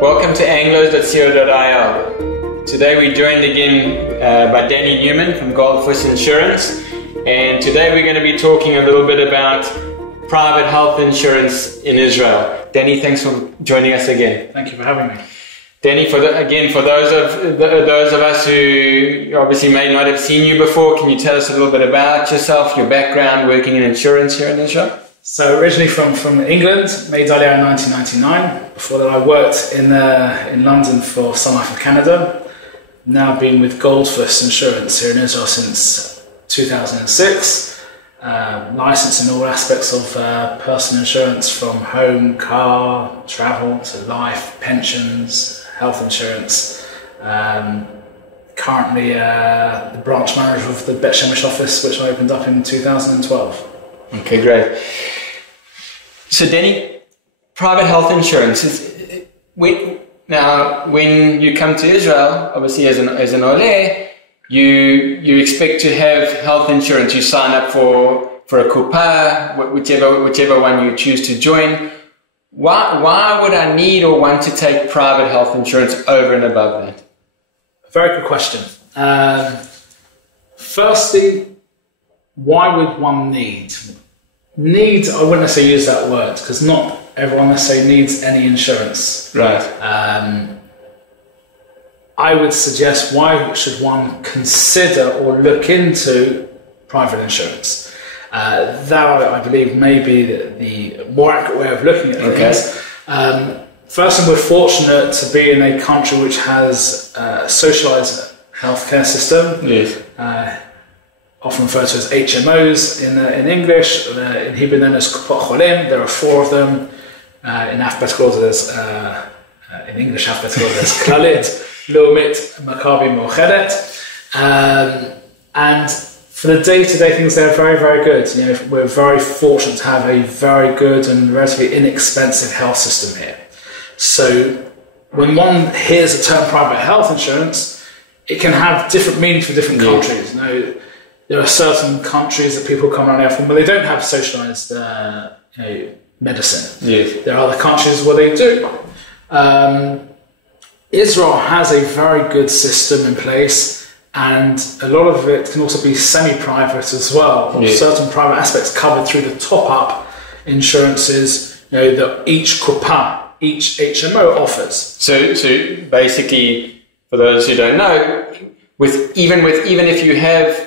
Welcome to anglos.co.il. Today we're joined again by Danny Newman from Goldfus Insurance, and today we're going to be talking a little bit about private health insurance in Israel. Danny, thanks for joining us again. Thank you for having me. Danny, for those of us who obviously may not have seen you before, can you tell us a little bit about yourself, your background working in insurance here in Israel? So originally from England, made Aliyah in 1999. Before that I worked in London for Sun Life of Canada. Now been with Goldfus Insurance here in Israel since 2006. Licensed in all aspects of personal insurance, from home, car, travel to life, pensions, health insurance. Currently the branch manager of the Bet Shemesh office, which I opened up in 2012. Okay, great. So Danny, private health insurance now when you come to Israel, obviously as an Olim, you expect to have health insurance. You sign up for a kuppah, whichever one you choose to join. Why would I need or want to take private health insurance over and above that? Very good question. Firstly, why would one need? Need, I wouldn't necessarily use that word, because not everyone necessarily needs any insurance. Right. I would suggest, why should one consider or look into private insurance? That, I believe, may be the more accurate way of looking at things. Firstly, we're fortunate to be in a country which has a socialised healthcare system. Yes. Often referred to as HMOs in English, in Hebrew known as Olim. There are 4 of them. In alphabetical order, there's in English alphabetical order, there's Klalit, Leumit, Maccabi, Mochedet. And for the day-to-day things, they're very, very good. You know, we're very fortunate to have a very good and relatively inexpensive health system here. So when one hears the term private health insurance, it can have different meanings for different countries. You know, there are certain countries that people come around here from where they don't have socialised medicine. Yes. There are other countries where they do. Israel has a very good system in place, and a lot of it can also be semi-private as well. Yes. Certain private aspects covered through the top-up insurances, that each kuppah, each HMO offers. So basically, for those who don't know, even if you have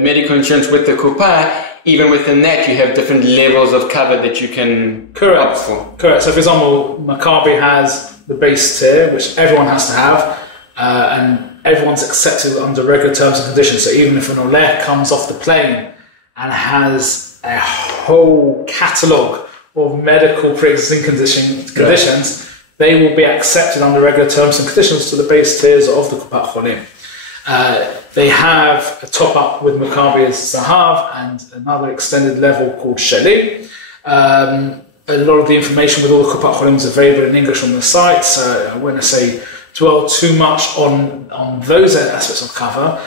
medical insurance with the kuppah, even within that you have different levels of cover that you can opt for. Correct. So for example, Maccabi has the base tier, which everyone has to have, and everyone's accepted under regular terms and conditions. So even if an Olim comes off the plane and has a whole catalogue of medical pre-existing conditions, they will be accepted under regular terms and conditions to the base tiers of the Kuppah Olim. They have a top-up with Maccabi as Zahav and another extended level called Sheli. A lot of the information with all the Kuppah Olim is available in English on the site, so I wouldn't say dwell too much on those aspects of cover,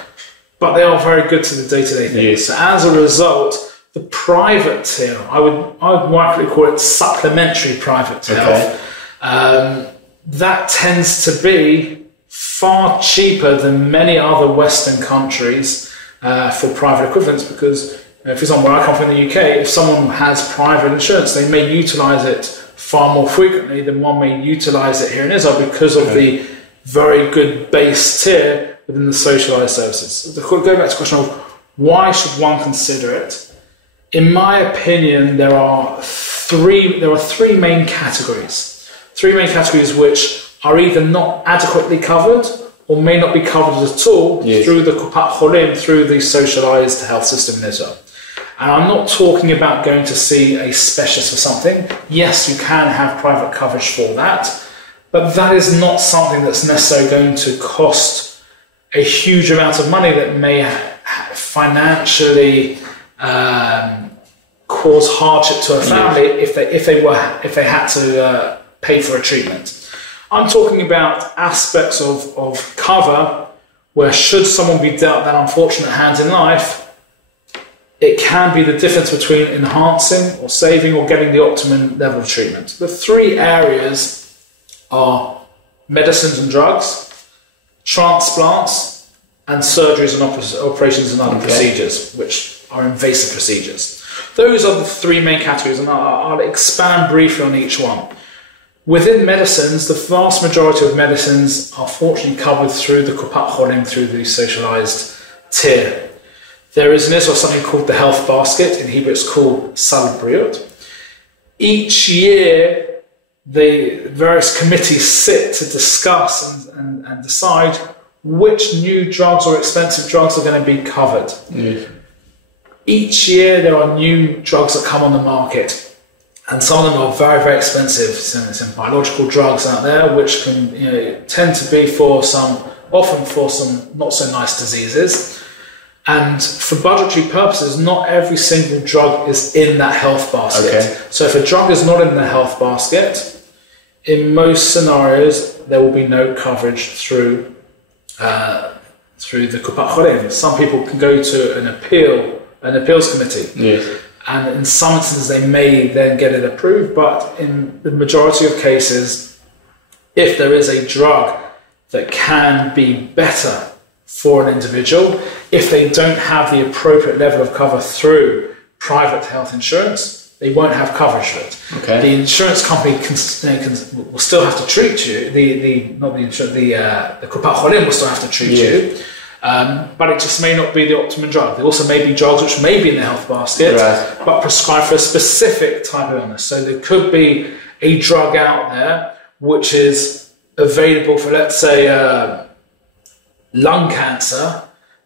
but they are very good to the day-to-day things. Yes. So as a result, the private tier, I would more accurately call it supplementary private health. That tends to be far cheaper than many other Western countries for private equivalents, because, for example, where I come from in the UK, if someone has private insurance, they may utilise it far more frequently than one may utilise it here in Israel because of the very good base tier within the socialised services. So going back to the question of why should one consider it, in my opinion, there are three main categories. 3 main categories which are either not adequately covered or may not be covered at all through the Kuppah Olim, through the socialised health system in Israel. And I'm not talking about going to see a specialist for something. Yes, you can have private coverage for that, but that is not something that's necessarily going to cost a huge amount of money that may financially cause hardship to a family if they had to pay for a treatment. I'm talking about aspects of cover where, should someone be dealt that unfortunate hand in life, it can be the difference between enhancing or saving or getting the optimum level of treatment. The 3 areas are medicines and drugs, transplants, and surgeries and operations and other procedures, which are invasive procedures. Those are the three main categories, and I'll expand briefly on each one. Within medicines, the vast majority of medicines are fortunately covered through the Kupat Olim, through the socialized tier. There is in Israel something called the health basket. In Hebrew it's called Sal Briut. Each year the various committees sit to discuss and decide which new drugs or expensive drugs are going to be covered. Yes. Each year there are new drugs that come on the market. And some of them are very, very expensive. Some biological drugs out there, which can tend to be often for some not so nice diseases. And for budgetary purposes, not every single drug is in that health basket. Okay. So if a drug is not in the health basket, in most scenarios, there will be no coverage through the Kupat Olim. Some people can go to an appeals committee. Yes. And in some instances, they may then get it approved. But in the majority of cases, if there is a drug that can be better for an individual, if they don't have the appropriate level of cover through private health insurance, they won't have coverage for it. Okay. The insurance company will still have to treat you. The Kupat Olim will still have to treat you. But it just may not be the optimum drug. There also may be drugs which may be in the health basket, but prescribed for a specific type of illness. So there could be a drug out there which is available for, let's say, lung cancer,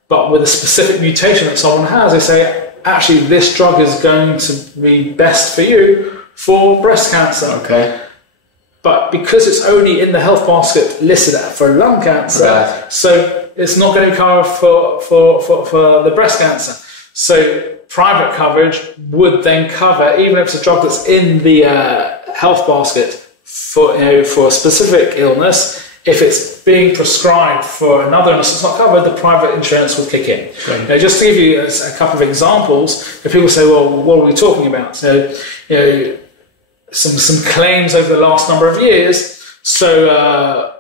but with a specific mutation that someone has. They say, actually, this drug is going to be best for you for breast cancer. Okay. But because it's only in the health basket listed for lung cancer, so it's not going to be covered for the breast cancer. So private coverage would then cover, even if it's a drug that's in the health basket for a specific illness. If it's being prescribed for another illness that's not covered, the private insurance would kick in. Okay. Now, just to give you a couple of examples, if people say, well, what are we talking about? So, some claims over the last number of years. So,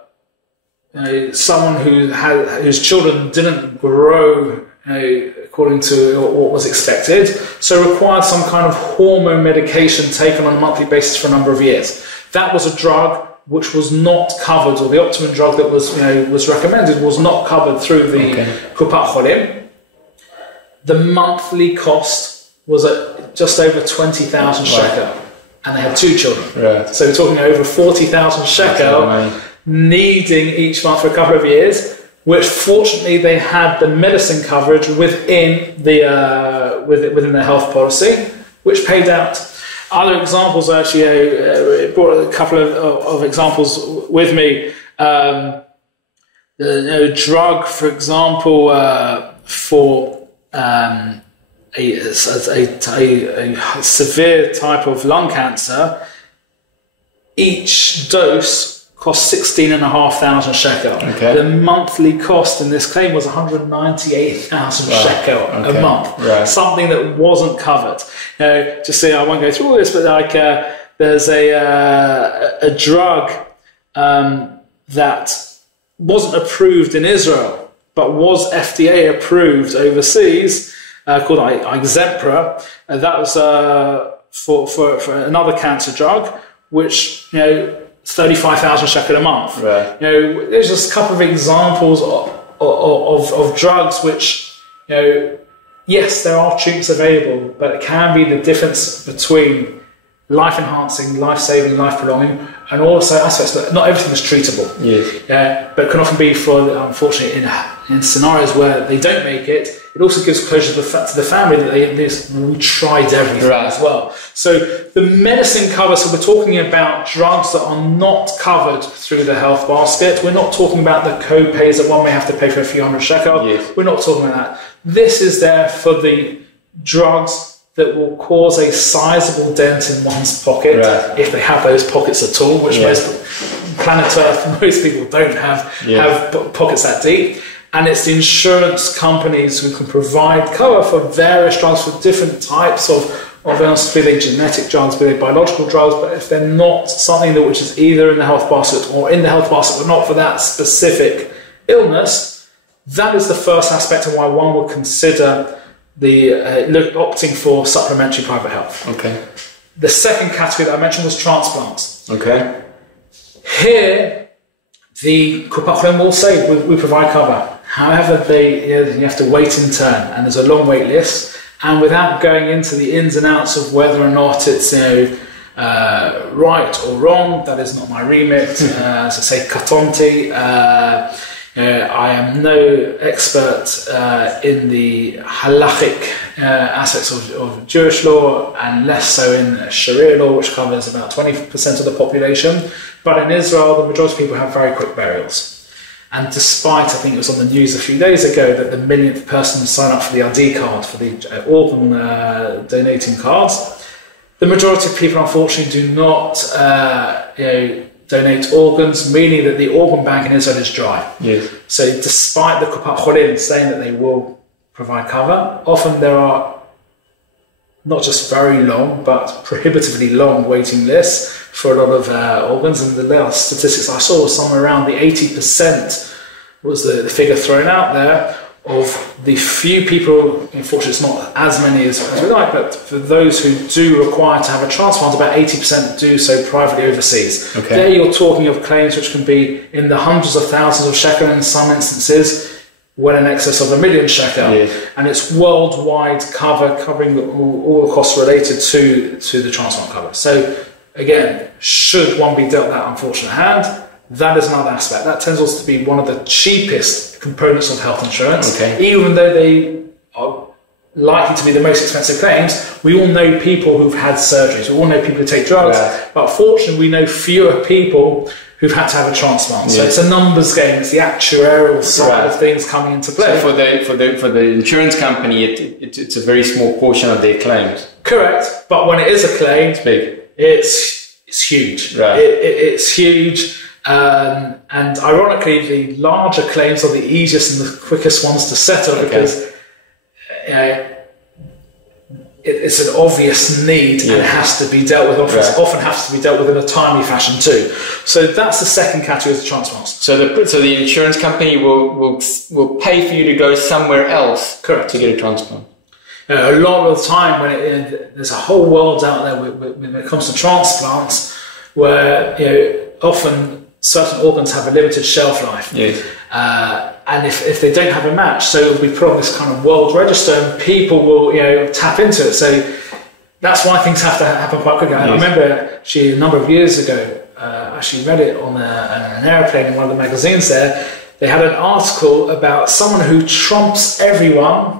someone whose children didn't grow according to what was expected, so required some kind of hormone medication taken on a monthly basis for a number of years. That was a drug which was not covered, or the optimum drug that was recommended was not covered through the Kupat Olim. The monthly cost was at just over 20,000 shekel, and they had 2 children. Right. So we're talking over 40,000 shekel, needing each month for a couple of years, which fortunately they had the medicine coverage within the health policy, which paid out. Other examples, actually, brought a couple of examples with me. The drug, for example, for a severe type of lung cancer, each dose cost 16,500 shekel. Okay. The monthly cost in this claim was 198,000 shekel a month. Right. Something that wasn't covered. Just say I won't go through all this, but there's a drug that wasn't approved in Israel, but was FDA approved overseas, called Ixempra. That was for another cancer drug, which 35,000 shekel a month. Right. There's just a couple of examples of drugs which, yes, there are treatments available, but it can be the difference between life-enhancing, life-saving, life-prolonging, and also aspects that not everything is treatable. Yes. But it can often be unfortunately, in scenarios where they don't make it, it also gives closure to the family that we tried everything as well. So the medicine cover, so we're talking about drugs that are not covered through the health basket. We're not talking about the co-pays that one may have to pay for a few hundred shekel. Yes. We're not talking about that. This is there for the drugs that will cause a sizable dent in one's pocket, if they have those pockets at all, which most planet Earth, most people don't have pockets that deep. And it's the insurance companies who can provide cover for various drugs for different types of of illness, be they genetic drugs, be they biological drugs, but if they're not something which is either in the health basket or in the health basket but not for that specific illness, that is the first aspect of why one would consider the opting for supplementary private health. Okay. The second category that I mentioned was transplants. Okay. Here, the Kupat Cholim will say we provide cover. However, you have to wait in turn, and there's a long wait list. And without going into the ins and outs of whether or not it's right or wrong, that is not my remit. As I say, katonti. I am no expert in the halachic aspects of Jewish law, and less so in Sharia law, which covers about 20% of the population. But in Israel, the majority of people have very quick burials. And despite, I think it was on the news a few days ago, that the millionth person signed up for the ID card, for the organ donating cards, the majority of people, unfortunately, do not donate organs, meaning that the organ bank in Israel is dry. Yes. So despite the Kupat Cholim saying that they will provide cover, often there are not just very long, but prohibitively long waiting lists for a lot of organs. And the last statistics I saw was somewhere around the 80% was the figure thrown out there of the few people, unfortunately it's not as many as we like, but for those who do require to have a transplant, about 80% do so privately overseas. Okay. There you're talking of claims which can be in the hundreds of thousands of shekel, in some instances well in excess of 1 million shekel. Yes. And it's worldwide cover, covering all the costs related to the transplant cover. So again, should one be dealt that unfortunate hand, that is another aspect. That tends also to be one of the cheapest components of health insurance. Okay. Even though they are likely to be the most expensive claims, we all know people who've had surgeries, we all know people who take drugs, but fortunately we know fewer people who've had to have a transplant. So it's a numbers game, it's the actuarial side of things coming into play. So for the insurance company, it's a very small portion of their claims. Correct, but when it is a claim, it's big. It's huge. Right. It's huge. And ironically, the larger claims are the easiest and the quickest ones to settle because it's an obvious need and it has to be dealt with. Often has to be dealt with in a timely fashion too. So that's the second category of the transplants. So the insurance company will pay for you to go somewhere else, correct, to get a transplant. A lot of the time, there's a whole world out there when it comes to transplants, where often certain organs have a limited shelf life. Yes. And if they don't have a match, so it'll be put on this kind of world register, and people will tap into it. So that's why things have to happen quite quickly. Yes. I remember a number of years ago, I actually read it on an airplane in one of the magazines there. They had an article about someone who trumps everyone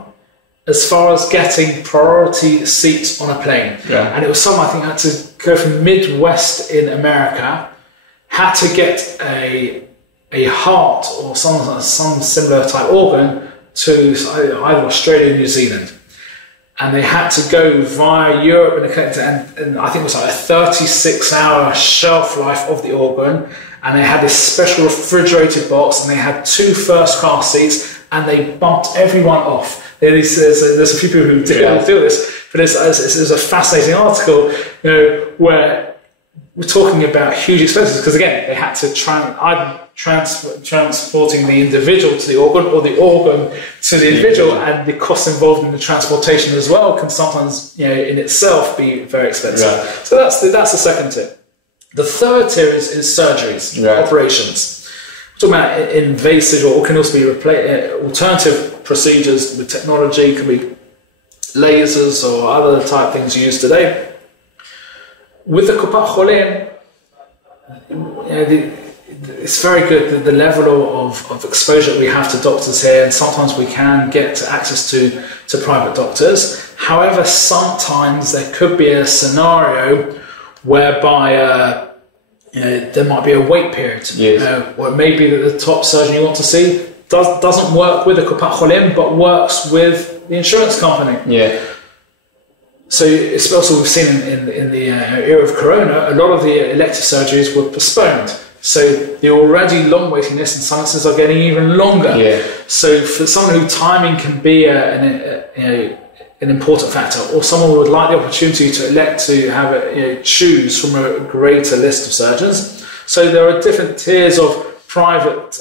as far as getting priority seats on a plane. Yeah. And it was someone, I think, had to go from Midwest in America, had to get a heart or some similar type organ to either Australia or New Zealand. And they had to go via Europe and I think it was like a 36-hour shelf life of the organ. And they had this special refrigerated box, and they had 2 first-class seats, and they bumped everyone off. There's a few people who do this, but it's a fascinating article, where we're talking about huge expenses, because again, they had to either transporting the individual to the organ or the organ to the individual, and the cost involved in the transportation as well can sometimes, in itself, be very expensive. Right. So that's the second tier. The third tier is surgeries, operations. We're talking about invasive, or can also be alternative procedures with technology, can be lasers or other type things used today. With the Kupat Cholim, it's very good, the level of exposure that we have to doctors here, and sometimes we can get access to private doctors. However, sometimes there could be a scenario whereby there might be a wait period, or it may be that the top surgeon you want to see doesn't work with the Kupat Cholim, but works with the insurance company. Yeah. So it's also, we've seen in the era of Corona, a lot of the elective surgeries were postponed. So the already long waiting lists in some instances are getting even longer. Yeah. So for someone who timing can be an an important factor, or someone would like the opportunity to elect to have choose from a greater list of surgeons. So there are different tiers of private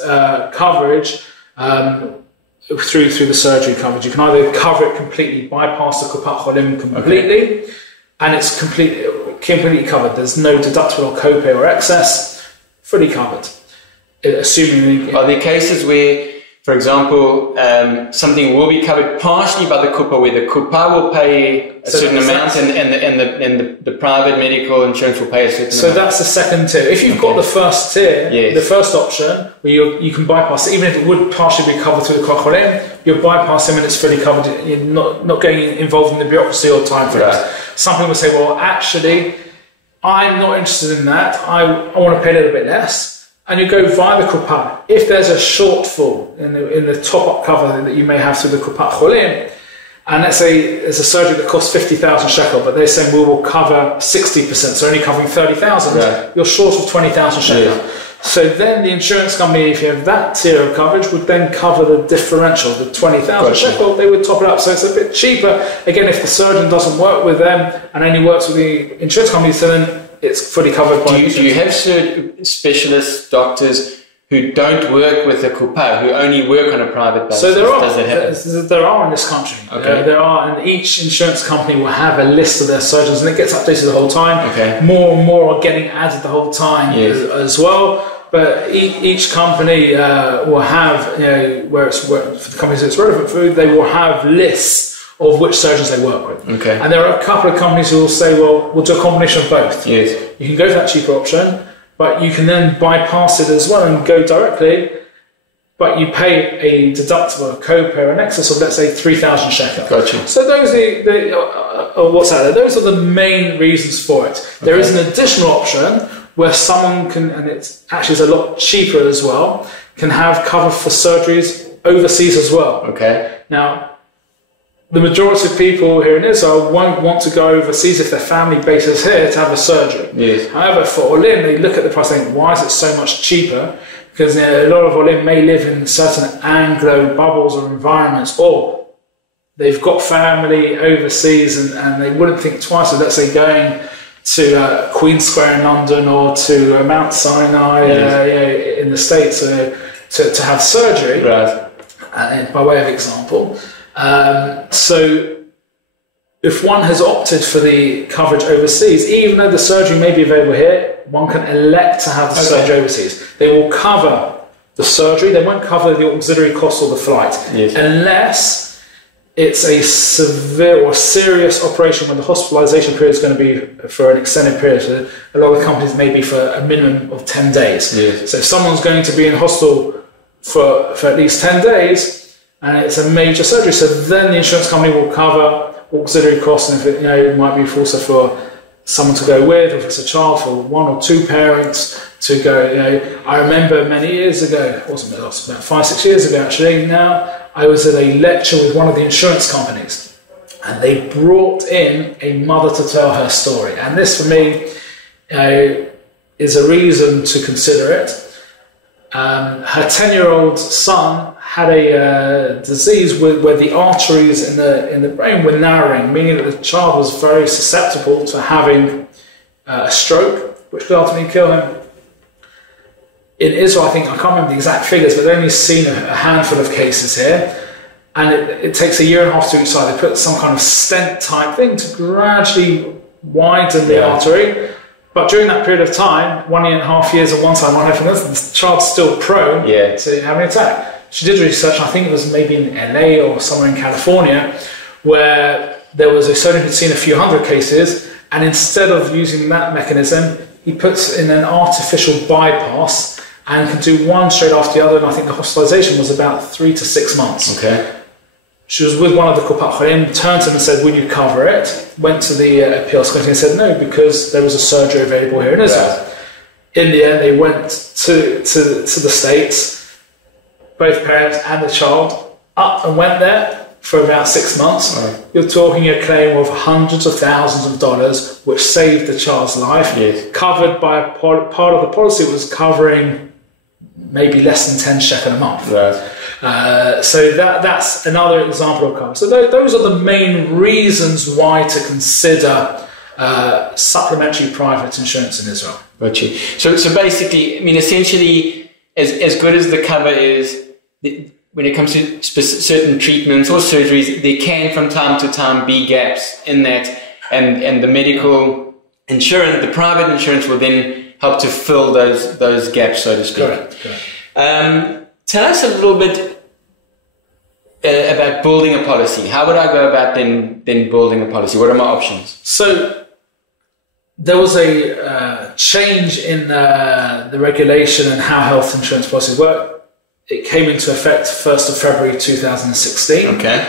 coverage through the surgery coverage. You can either cover it completely, bypass the Kupat Olim completely, and it's completely covered. There's no deductible or copay or excess, fully covered. Assuming are there cases where, for example, something will be covered partially by the Kupa, where the Kupa will pay a certain amount and the private medical insurance will pay a certain amount? So that's the second tier. If you've got the first tier, the first option, where you can bypass it, even if it would partially be covered through the Kupa Olim, you'll bypass them and it's fully covered. You're not getting involved in the bureaucracy or time frames. Right. Some people say, well, actually, I'm not interested in that. I want to pay a little bit less. And you go via the Kupa. If there's a shortfall in the top-up cover that you may have through the Kupat Olim, and let's say it's a surgery that costs 50,000 shekel, but they're saying we will cover 60%, so only covering 30,000, you're short of 20,000 shekel. Yeah. So then the insurance company, if you have that tier of coverage, would then cover the differential, the 20,000 shekel. They would top it up, so it's a bit cheaper. Again, if the surgeon doesn't work with them and only works with the insurance company, so then it's fully covered by. Do you have specialist doctors who don't work with the Kupa, who only work on a private basis? So there are. Does that happen? There are in this country. There are, and each insurance company will have a list of their surgeons, and it gets updated the whole time. More and more are getting added the whole time as well. But each company will have, for the companies it's relevant for, they will have lists of which surgeons they work with. And there are a couple of companies who will say, well, we'll do a combination of both. You can go for that cheaper option, but you can then bypass it as well and go directly, but you pay a deductible, a copay, an excess of, let's say, 3,000 shekel. So those are what's out there. Those are the main reasons for it. There is an additional option where someone can, and it's actually is a lot cheaper as well, can have cover for surgeries overseas as well. Now, the majority of people here in Israel won't want to go overseas if their family base is here to have a surgery. However, for Olim, they look at the price and think, why is it so much cheaper? Because a lot of Olim may live in certain Anglo bubbles or environments, or they've got family overseas and they wouldn't think twice of, let's say, going to Queen Square in London or to Mount Sinai in the States to have surgery, by way of example. So if one has opted for the coverage overseas, even though the surgery may be available here, one can elect to have the surgery overseas. They will cover the surgery, they won't cover the auxiliary costs or the flight, unless it's a severe or serious operation when the hospitalization period is going to be for an extended period. So a lot of companies may be for a minimum of 10 days. So if someone's going to be in hospital for at least 10 days, and it's a major surgery, so then the insurance company will cover auxiliary costs, and if it might be also for someone to go with, or if it's a child, for one or two parents to go. I remember many years ago, it was about 5-6 years ago actually now, I was at a lecture with one of the insurance companies, and they brought in a mother to tell her story, and this for me is a reason to consider it. Her 10-year-old son had a disease where the arteries in the brain were narrowing, meaning that the child was very susceptible to having a stroke, which could ultimately kill him. In Israel, I can't remember the exact figures, but I've only seen a handful of cases here, and it takes a year and a half to each side. They put some kind of stent type thing to gradually widen the artery. But during that period of time, 1.5 years on one side, 1.5 years, the child's still prone to having an attack. She did research, I think it was maybe in LA or somewhere in California, where there was a surgeon who'd seen a few hundred cases, and instead of using that mechanism, he puts in an artificial bypass and can do one straight after the other, and I think the hospitalization was about 3 to 6 months. She was with one of the Kupat Olim, turned to him and said, will you cover it? Went to the appeals committee and said no, because there was a surgery available here in Israel. In the end, they went to the States, both parents and the child, up and went there for about 6 months. You're talking a claim of hundreds of thousands of dollars, which saved the child's life. Covered by a part of the policy was covering maybe less than 10 shekel a month. So that's another example of cover. So those are the main reasons why to consider supplementary private insurance in Israel. Got you. So basically, I mean, essentially, as good as the cover is, when it comes to certain treatments or surgeries, there can from time to time be gaps in that, and the medical insurance, the private insurance, will then help to fill those gaps, so to speak. Correct. Tell us a little bit about building a policy. How would I go about then building a policy? What are my options? So there was a change in the regulation and how health insurance policies work. It came into effect 1st of February 2016. Okay.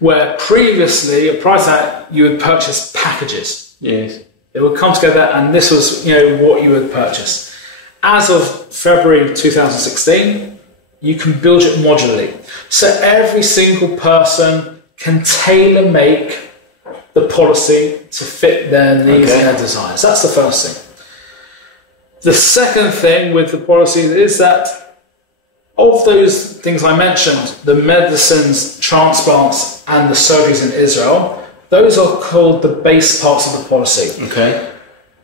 Where previously, prior to that, you would purchase packages. Yes. They would come together, and this was, what you would purchase. As of February 2016, you can build it modularly. So every single person can tailor-make the policy to fit their needs and their desires. That's the first thing. The second thing with the policy is that of those things I mentioned, the medicines, transplants, and the surgeries in Israel, those are called the base parts of the policy. Okay.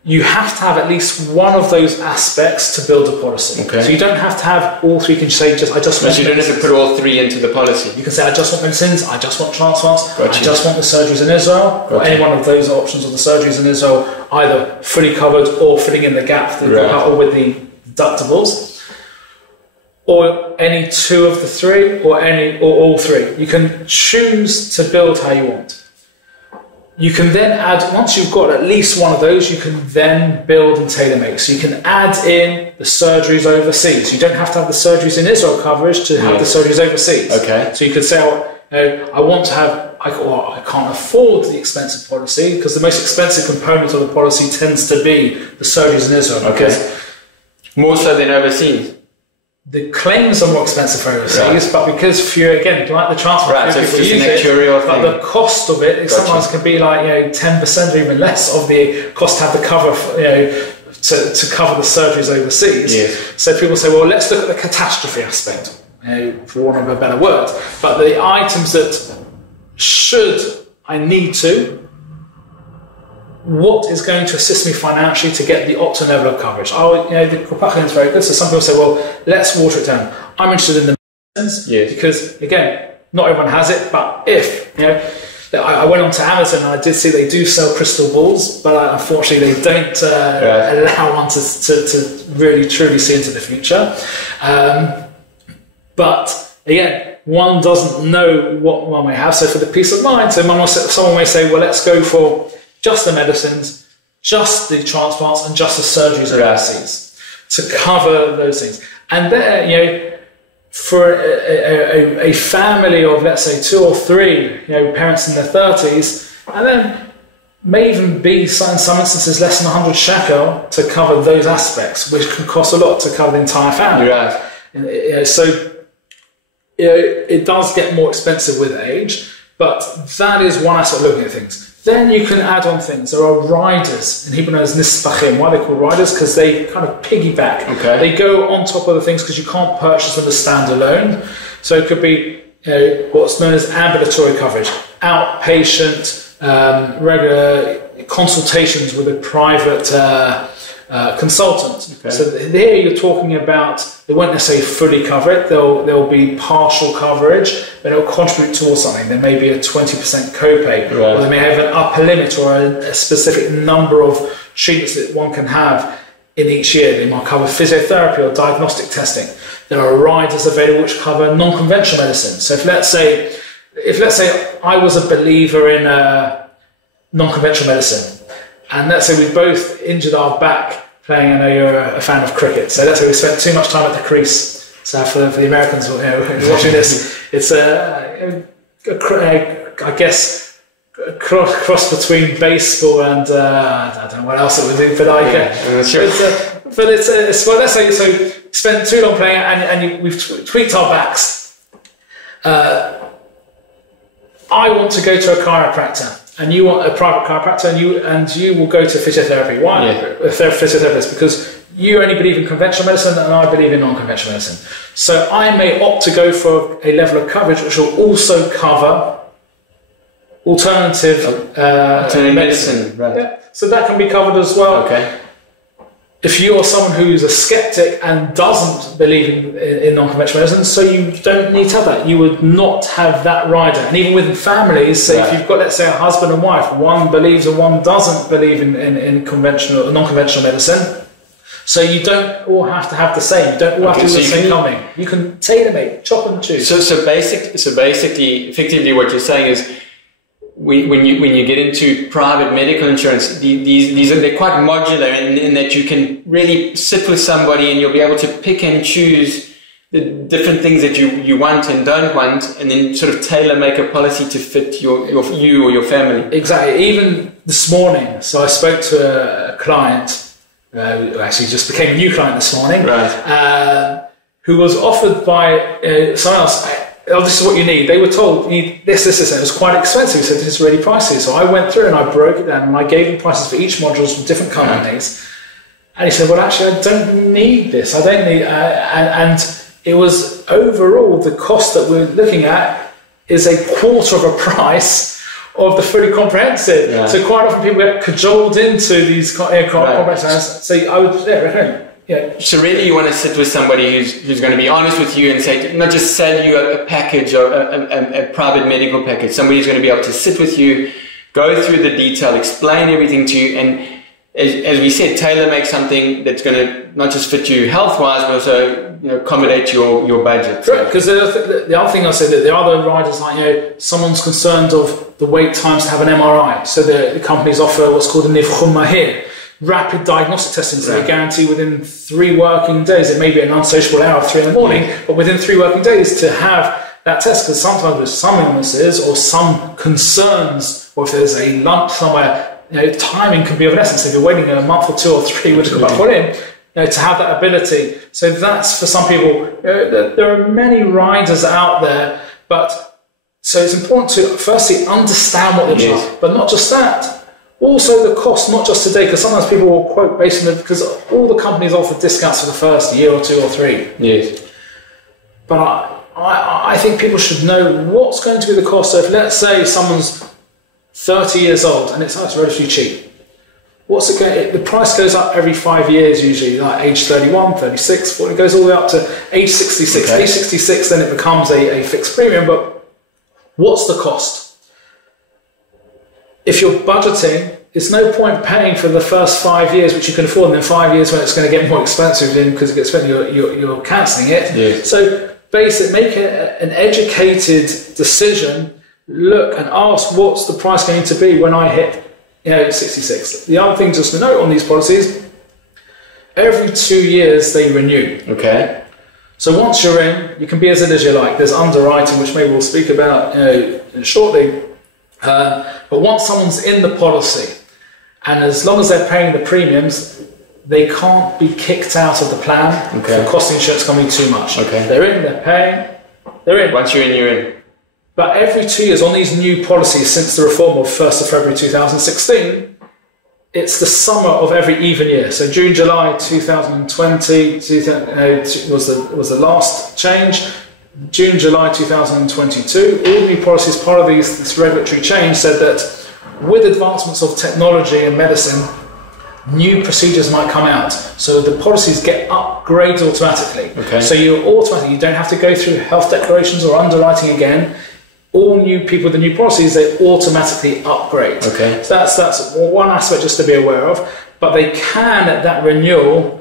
You have to have at least one of those aspects to build a policy. Okay. So you don't have to have all three. You can say, I just want medicines. You don't have to put all three into the policy. You can say, I just want medicines, I just want transplants, I just want the surgeries in Israel, or any one of those options of the surgeries in Israel, either fully covered or filling in the gap or with the deductibles. Or any two of the three, or all three. You can choose to build how you want. You can then add, once you've got at least one of those, you can then build and tailor-make. So you can add in the surgeries overseas. You don't have to have the surgeries in Israel coverage to have the surgeries overseas. Okay. So you could say, I want to have, I can't afford the expensive policy, because the most expensive component of the policy tends to be the surgeries in Israel. Okay. More so than overseas. The claims are more expensive for overseas, but because if you, again, like the transplant, so it's just an actuarial thing. But the cost of it sometimes can be like 10% or even less of the cost to have the cover, to cover the surgeries overseas. Yes. So people say, well, let's look at the catastrophe aspect, for want of a better word. But the items that should I need to, what is going to assist me financially to get the optimal level of coverage? The Kupachin is very good, so some people say, well, let's water it down. I'm interested in the medicines, because, again, not everyone has it, but if, I went on to Amazon and I did see they do sell crystal balls, but unfortunately they don't allow one to really truly see into the future. But, again, one doesn't know what one may have, so for the peace of mind, so someone may say, well, let's go for just the medicines, just the transplants, and just the surgeries overseas to cover those things. And there, for a family of, let's say, 2 or 3, parents in their 30s, and then may even be, in some instances, less than 100 shekel to cover those aspects, which can cost a lot to cover the entire family. So it does get more expensive with age, but that is one aspect of looking at things. Then you can add on things. There are riders, in Hebrew known as nisbachim. Why they're called riders? Because they kind of piggyback. Okay. They go on top of the things because you can't purchase them as standalone. So it could be what's known as ambulatory coverage, outpatient, regular consultations with a private consultant. Okay. So there you're talking about, they won't necessarily fully cover it, there'll be partial coverage, but it'll contribute towards something. There may be a 20% copay, or they may have an upper limit or a specific number of treatments that one can have in each year. They might cover physiotherapy or diagnostic testing. There are riders available which cover non-conventional medicine. So if let's say I was a believer in non-conventional medicine, and let's say we both injured our back playing, I know you're a fan of cricket, so let's say we spent too much time at the crease. So for the Americans watching this, it's I guess a cross between baseball and I don't know what else it would do, but well, let's say so spent too long playing and we've tweaked our backs. I want to go to a chiropractor. And you want a private chiropractor, and you will go to physiotherapy. Why? If they're a physiotherapist, because you only believe in conventional medicine and I believe in non-conventional medicine. So I may opt to go for a level of coverage which will also cover alternative medicine. Right. Yeah. So that can be covered as well. Okay. If you're someone who's a skeptic and doesn't believe in non-conventional medicine, so you don't need to have that. You would not have that rider. And even within families, so if you've got, let's say, a husband and wife, one believes and one doesn't believe in non-conventional medicine, so you don't all have to have the same. You don't all have to do the same coming. You can tailor-make, chop and choose. So basically, effectively, what you're saying is, when you get into private medical insurance, they're quite modular in that you can really sit with somebody and you'll be able to pick and choose the different things that you want and don't want, and then sort of tailor make a policy to fit you or your family. Exactly. Even this morning, so I spoke to a client who actually just became a new client this morning, right. Who was offered by someone else. Oh, this is what you need. They were told you need this, and it was quite expensive. He said, this is really pricey. So I went through and I broke it down and I gave them prices for each modules from different companies. And he said, well, actually, I don't need this. I don't need, and it was overall, the cost that we're looking at is a quarter of a price of the fully comprehensive. Yeah. So quite often people get cajoled into these comprehensive. So I would recommend. Yeah. So really you want to sit with somebody who's going to be honest with you and say, not just sell you a package or a private medical package. Somebody who's going to be able to sit with you, go through the detail, explain everything to you, and as we said, tailor make something that's going to not just fit you health-wise, but also accommodate your budget. Correct, because the other thing I said, that the other riders, like someone's concerned of the wait times to have an MRI. So the companies offer what's called a nivchun mahir, rapid diagnostic testing, so they guarantee within 3 working days. It may be an unsociable hour of 3 in the morning, but within 3 working days to have that test, because sometimes with some illnesses or some concerns, or if there's a lump somewhere, timing can be of an essence. If you're waiting a month or 2 or 3 with a put in, to have that ability. So that's for some people. There are many riders out there, but so it's important to firstly understand what they're trying, but not just that. Also the cost, not just today, because sometimes people will quote based on because all the companies offer discounts for the first year or 2 or 3. Yes. But I think people should know what's going to be the cost. So if let's say someone's 30 years old and it's relatively cheap, what's it going? The price goes up every 5 years usually, like age 31, 36, 40, it goes all the way up to age 66. Okay. Age 66, then it becomes a fixed premium. But what's the cost? If you're budgeting, it's no point paying for the first 5 years, which you can afford, and then 5 years when it's going to get more expensive because it gets spent, you're cancelling it. Yes. So make an educated decision, look and ask what's the price going to be when I hit 66. The other thing just to note on these policies, every 2 years they renew. Okay. So once you're in, you can be as in as you like. There's underwriting, which maybe we'll speak about shortly. But once someone's in the policy, and as long as they're paying the premiums, they can't be kicked out of the plan for costing insurance company too much. Okay. They're in, they're paying, they're in. Once you're in, you're in. But every 2 years on these new policies since the reform of 1st of February 2016, it's the summer of every even year. So June, July 2020 was the last change. June, July 2022, all new policies, part of this regulatory change, said that with advancements of technology and medicine, new procedures might come out. So the policies get upgraded automatically. Okay. So you don't have to go through health declarations or underwriting again. All new people with the new policies, they automatically upgrade. Okay. So that's one aspect just to be aware of. But they can, at that renewal,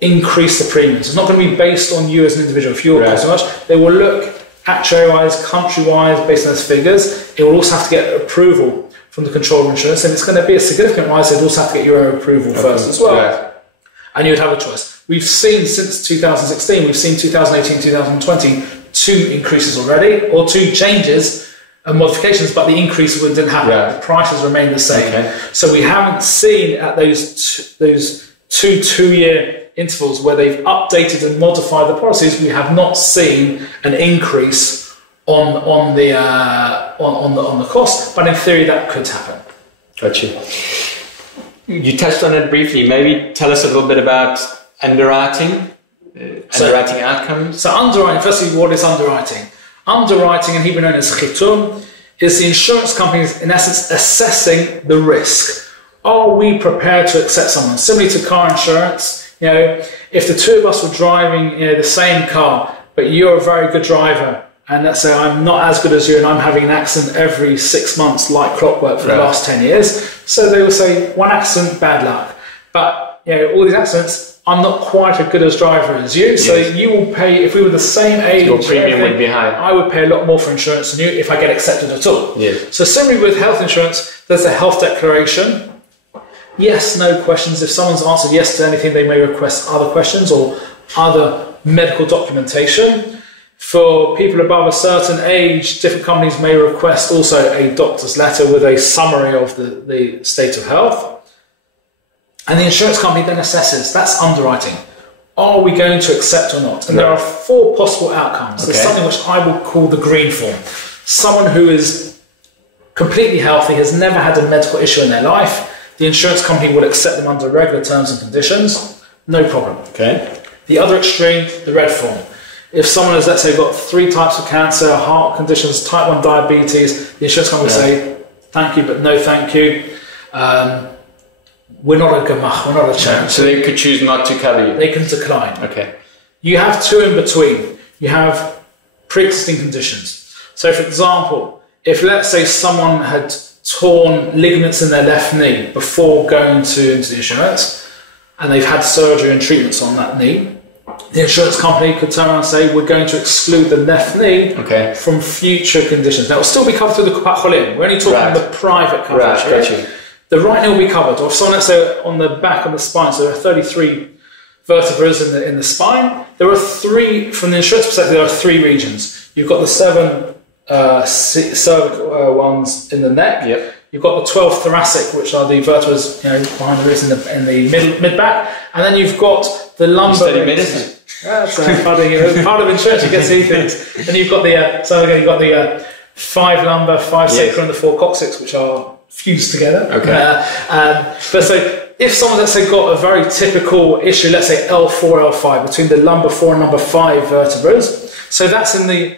increase the premiums. It's not going to be based on you as an individual. If you're so much, they will look actuary-wise, country-wise, based on those figures. It will also have to get approval from the controller of insurance, and it's going to be a significant rise. They'd also have to get your own approval first as well. Yeah. And you'd have a choice. We've seen since 2016, we've seen 2018, 2020, 2 increases already, or 2 changes and modifications, but the increase didn't happen. Yeah. The prices remain the same. Okay. So we haven't seen at those 2-year intervals where they've updated and modified the policies, we have not seen an increase on the cost, but in theory that could happen. Gotcha. You touched on it briefly. Maybe tell us a little bit about underwriting, underwriting outcomes. So underwriting, firstly, what is underwriting? Underwriting, in Hebrew known as chitum, is the insurance companies, in essence, assessing the risk. Are we prepared to accept someone? Similarly to car insurance, if the two of us were driving the same car, but you're a very good driver, and let's say I'm not as good as you and I'm having an accident every 6 months like clockwork for the last 10 years. So they will say, one accident, bad luck. But all these accidents, I'm not quite as good as driver as you. So you will pay, if we were the same age, your premium would be high. I would pay a lot more for insurance than you if I get accepted at all. Yes. So similarly with health insurance, there's a health declaration. Yes, no questions. If someone's answered yes to anything, they may request other questions or other medical documentation. For people above a certain age, different companies may request also a doctor's letter with a summary of the state of health. And the insurance company then assesses. That's underwriting. Are we going to accept or not? And there are 4 possible outcomes. There's something which I would call the green form. Someone who is completely healthy, has never had a medical issue in their life. The insurance company will accept them under regular terms and conditions. No problem. Okay. The other extreme, the red form. If someone has, let's say, got 3 types of cancer, heart conditions, type 1 diabetes, the insurance company will say, thank you, but no thank you. We're not a gemach, we're not a chance. So they could choose not to cover you? They can decline. Okay. You have 2 in between. You have pre-existing conditions. So, for example, if, let's say, someone had torn ligaments in their left knee before going into the insurance, and they've had surgery and treatments on that knee, the insurance company could turn around and say, we're going to exclude the left knee from future conditions. Now, it will still be covered through the Olim. We're only talking the private coverage here. The right knee will be covered. Or if someone, let's say, on the back of the spine, so there are 33 vertebrae in the spine, there are 3, from the insurance perspective, there are 3 regions. You've got the 7 cervical ones in the neck. Yep. You've got the 12 thoracic, which are the vertebrae behind the ribs in the mid back, and then you've got the lumbar. You study medicine. That's part of insurance. You get to see things. And you've got the 5 lumbar, 5 sacral, and the 4 coccyx, which are fused together. Okay. But so if someone, let's say, got a very typical issue, let's say L4, L5, between the lumbar 4 and lumbar 5 vertebrae, so that's in the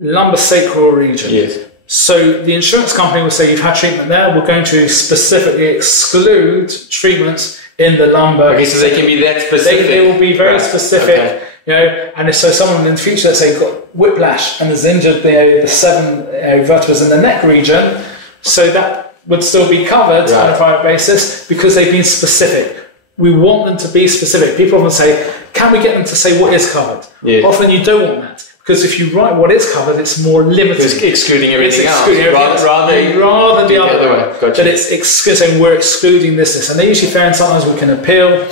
lumbar sacral region. Yes. So the insurance company will say, you've had treatment there, we're going to specifically exclude treatments in the lumbar. Okay, so they can be that specific. They will be very specific, and if so someone in the future, let's say, got whiplash and has injured the 7 vertebrae in the neck region, so that would still be covered on a private basis because they've been specific. We want them to be specific. People often say, can we get them to say what is covered? Yeah. Often you don't want that. Because if you write what is covered, it's more limited. It's excluding everything else. Rather than the other way. Gotcha. But it's saying we're excluding this. And they're usually fair, and sometimes we can appeal.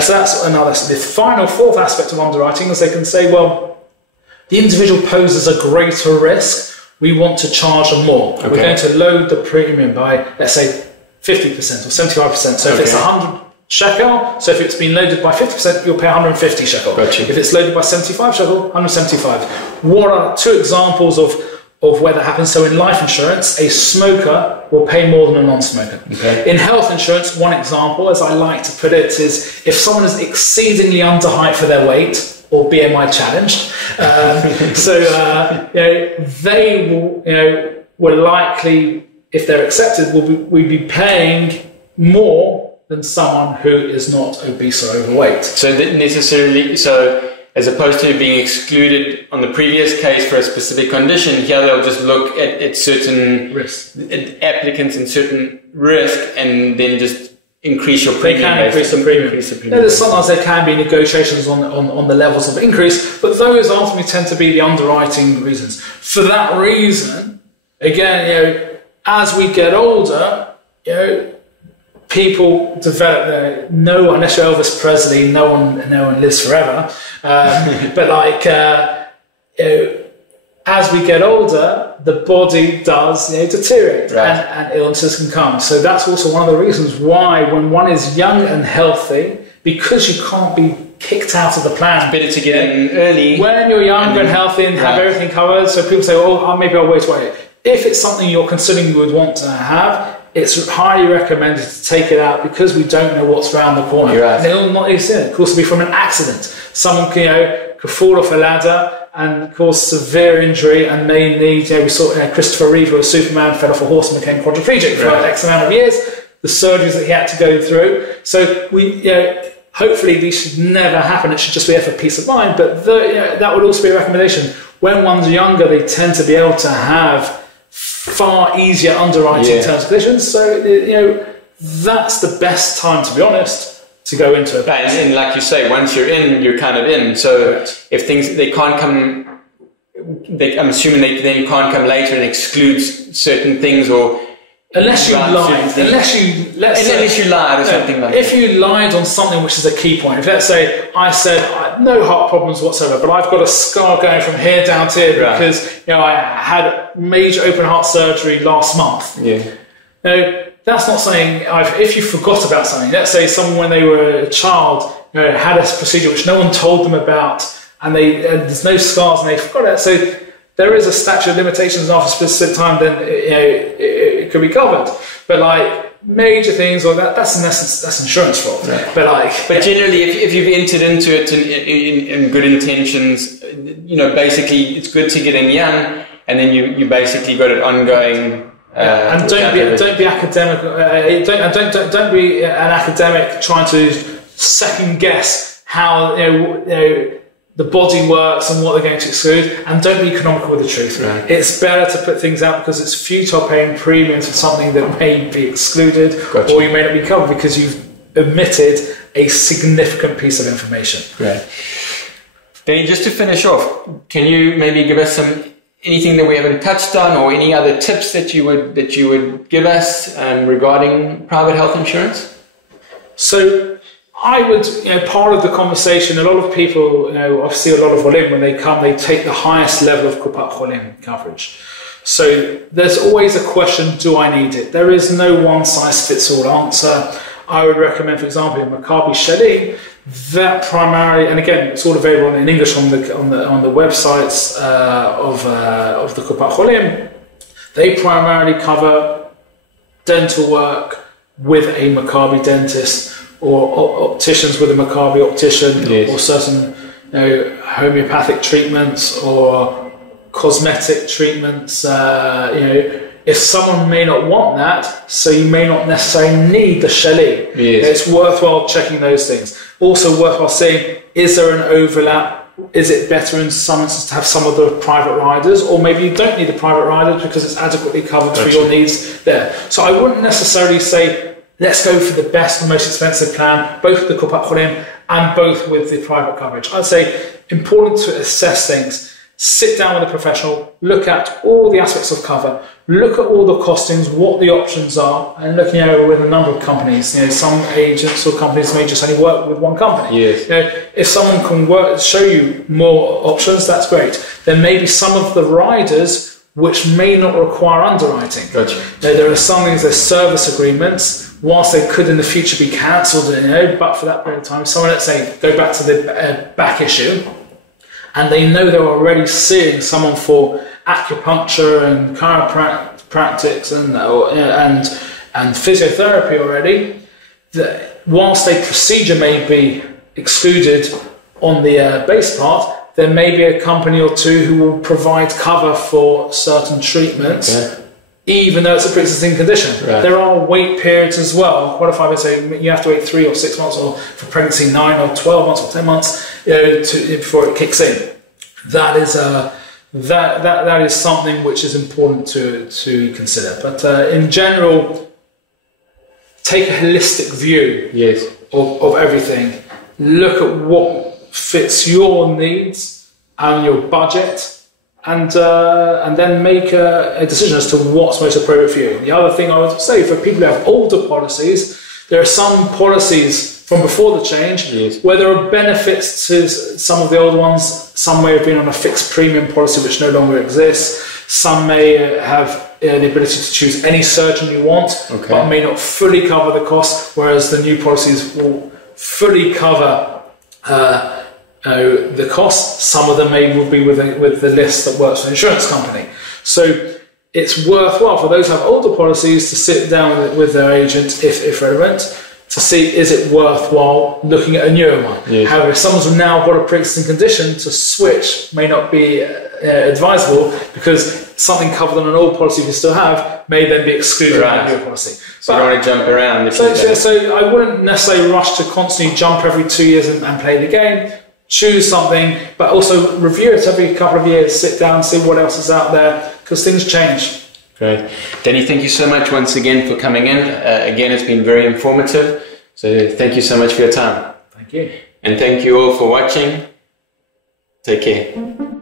So that's another. So the final 4th aspect of underwriting is they can say, well, the individual poses a greater risk. We want to charge them more. Okay. We're going to load the premium by, let's say, 50% or 75%. So if it's 100 shekel, so if it's been loaded by 50%, you'll pay 150 shekel. Gotcha. If it's loaded by 75 shekel, 175. What are 2 examples of where that happens? So in life insurance, a smoker will pay more than a non-smoker. Okay. In health insurance, one example, as I like to put it, is if someone is exceedingly under height for their weight, or BMI challenged, they will likely, if they're accepted, will be paying more than someone who is not obese or overweight. So as opposed to being excluded on the previous case for a specific condition, here they'll just look at certain risk, applicants and certain risk, and then just increase your premium. They can increase the premium. Sometimes there can be negotiations on the levels of increase, but those ultimately tend to be the underwriting reasons. For that reason, again, as we get older, people develop unless you're Elvis Presley, no one lives forever. But as we get older, the body does deteriorate, and illnesses can come. So that's also one of the reasons why, when one is young and healthy, because you can't be kicked out of the plan, it's better to get in early when you're young and healthy and have everything covered. So people say, maybe I'll wait. If it's something you're considering you would want to have, it's highly recommended to take it out because we don't know what's around the corner. Right. And it'll not, of course, it'll be from an accident. Someone could fall off a ladder and cause severe injury and may need, we saw Christopher Reeve, who was Superman, fell off a horse and became quadriplegic for X amount of years, the surgeries that he had to go through. So hopefully these should never happen. It should just be there for peace of mind. But that would also be a recommendation. When one's younger, they tend to be able to have far easier underwriting terms and conditions. So, that's the best time, to be honest, to go into it. And like you say, once you're in, you're kind of in. So if they can't come, I'm assuming they can't come later and exclude certain things or... Unless you lied. Unless you lied or something like that. If you lied on something which is a key point, if let's say I said no heart problems whatsoever, but I've got a scar going from here down to here because I had major open heart surgery last month. That's not something if you forgot about something. Let's say someone when they were a child had a procedure which no one told them about, and there's no scars and they forgot it. So there is a statute of limitations, and after a specific time, then it could be covered. But major things, or that's in essence that's insurance fraud. Right. But generally, if you've entered into it in good intentions, basically it's good to get in young, and then you basically got it ongoing. And don't be academic. Don't be an academic trying to second guess how the body works and what they're going to exclude, and don't be economical with the truth. Right. It's better to put things out because it's futile paying premiums for something that may be excluded or you may not be covered because you've omitted a significant piece of information. Right. Danny, just to finish off, can you maybe give us anything that we haven't touched on, or any other tips that you would give us regarding private health insurance? So I would, part of the conversation, a lot of people, I see a lot of Olim, when they come, they take the highest level of Kupat Olim coverage. So there's always a question, do I need it? There is no one-size-fits-all answer. I would recommend, for example, in Maccabi Sheli, that primarily, and again, it's all available in English on the websites of the Kupat Olim. They primarily cover dental work with a Maccabi dentist, or opticians with a Maccabi optician, or certain homeopathic treatments or cosmetic treatments. If someone may not want that, so you may not necessarily need the Sheli. It's worthwhile checking those things. Also worthwhile saying, is there an overlap? Is it better in some instances to have some of the private riders, or maybe you don't need the private riders because it's adequately covered for your needs there. So I wouldn't necessarily say, let's go for the best and most expensive plan, both with the Kupat Olim and both with the private coverage. I'd say important to assess things. Sit down with a professional, look at all the aspects of cover, look at all the costings, what the options are, and looking with a number of companies. Some agents or companies may just only work with one company. If someone can show you more options, that's great. There may be some of the riders which may not require underwriting. There are some things, there's service agreements, whilst they could in the future be cancelled, but for that period of time, someone, let's say, go back to the back issue, and they know they're already seeing someone for acupuncture and chiropractics and physiotherapy already, that whilst a procedure may be excluded on the base part, there may be a company or two who will provide cover for certain treatments, even though it's a pre-existing condition. There are wait periods as well. What if I would say you have to wait 3 or 6 months, or for pregnancy 9 or 12 months or 10 months before it kicks in? That is that is something which is important to consider. But in general, take a holistic view of everything. Look at what fits your needs and your budget, and then make a decision as to what's most appropriate for you. The other thing I would say, for people who have older policies, there are some policies from before the change where there are benefits to some of the old ones. Some may have been on a fixed premium policy which no longer exists. Some may have the ability to choose any surgeon you want, but may not fully cover the cost, whereas the new policies will fully cover the cost. Some of them will be with the list that works for the insurance company. So it's worthwhile for those who have older policies to sit down with their agent, if relevant, to see is it worthwhile looking at a newer one. Yes. However, if someone's now got a pre-existing condition, to switch may not be advisable, because something covered on an old policy you still have may then be excluded from a newer policy. So you don't want to jump around. So I wouldn't necessarily rush to constantly jump every 2 years and play the game. Choose something, but also review it every couple of years. Sit down, see what else is out there, because things change. Great. Danny, thank you so much once again for coming in. Again, it's been very informative. So thank you so much for your time. Thank you. And thank you all for watching. Take care.